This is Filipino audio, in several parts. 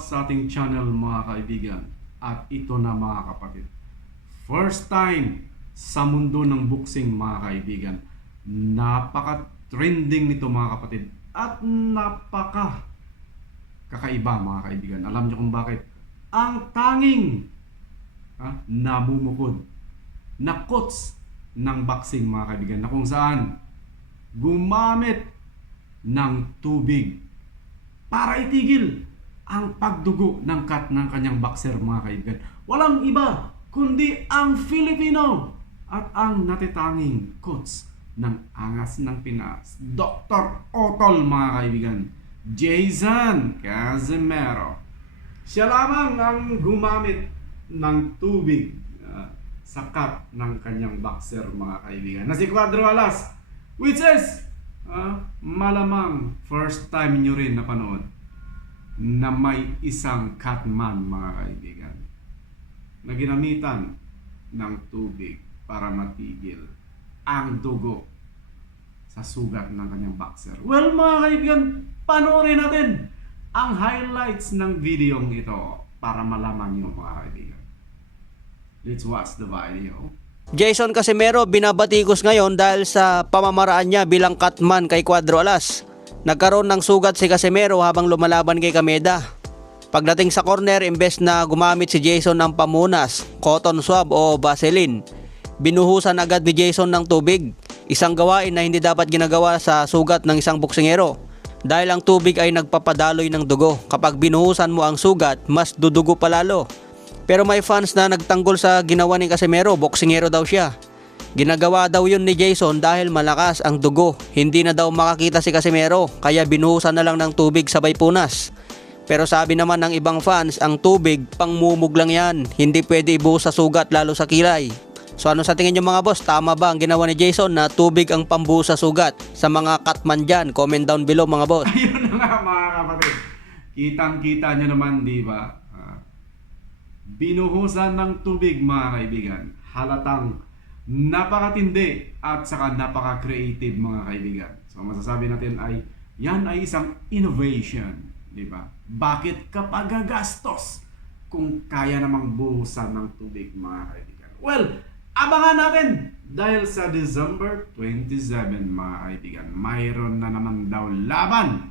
ating channel mga kaibigan. At ito na mga kapatid. First time sa mundo ng boxing mga kaibigan. Napaka-trending nito mga kapatid. At napaka kakaiba mga kaibigan. Alam niyo kung bakit? Ang tanging ha, namumukod na coach ng boxing mga kaibigan na kung saan gumamit ng tubig para itigil ang pagdugo ng kat ng kanyang boxer mga kaibigan. Walang iba kundi ang Filipino at ang natitanging coach ng Angas ng Pinas, Dr. Otol mga kaibigan, Jason Casimero. Siya lamang ang gumamit ng tubig ah, sa cut ng kanyang boxer mga kaibigan na si Cuadro Alas which is ah, malamang first time nyo rin napanood na may isang cutman mga kaibigan na ginamitan ng tubig para matigil ang dugo sa sugat ng kanyang boxer. Well mga kaibigan, panoorin natin ang highlights ng video ito para malaman nyo mga kaibigan. Let's watch the video. Jason Casimero binabatikos ngayon dahil sa pamamaraan niya bilang cutman kay Cuadro Alas. Nagkaroon ng sugat si Casimero habang lumalaban kay Kameda. Pagdating sa corner, imbes na gumamit si Jason ng pamunas, cotton swab o vaseline, binuhusan agad ni Jason ng tubig. Isang gawain na hindi dapat ginagawa sa sugat ng isang boksingero. Dahil ang tubig ay nagpapadaloy ng dugo. Kapag binuhusan mo ang sugat, mas dudugo pa lalo. Pero may fans na nagtanggol sa ginawa ni Casimero, boksingero daw siya. Ginagawa daw yun ni Jason dahil malakas ang dugo. Hindi na daw makakita si Casimero, kaya binuhusan na lang ng tubig sabay punas. Pero sabi naman ng ibang fans, ang tubig pangmumug lang yan. Hindi pwede ibuhos sa sugat lalo sa kilay. So ano sa tingin nyo mga boss? Tama ba ang ginawa ni Jason na tubig ang pambuhos sa sugat? Sa mga katman dyan, comment down below mga boss. Ayun na nga mga kapatid. Kitang-kita nyo naman, di ba? Ah, binuhusan ng tubig mga kaibigan. Halatang napakatindi at saka napaka-creative mga kaibigan. So masasabi natin ay yan ay isang innovation, di ba? Bakit ka pagagastos kung kaya namang buhusan ng tubig mga kaibigan? Well, abangan natin dahil sa December 27 mga kaibigan, mayroon na naman daw laban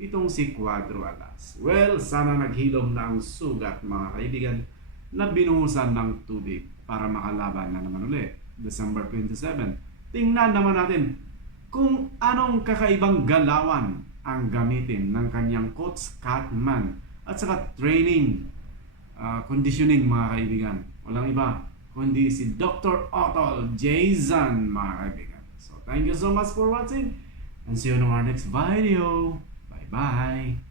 itong si Cuadro Alas. Well, sana naghilom na ang sugat mga kaibigan na binuhusan ng tubig para makalaban na naman ulit. December 27. Tingnan naman natin kung anong kakaibang galawan ang gamitin ng kanyang coach Catman at saka training uh, conditioning mga kaibigan. Walang iba kundi si Dr. Otto Jason mga kaibigan. So thank you so much for watching and see you on our next video. Bye bye.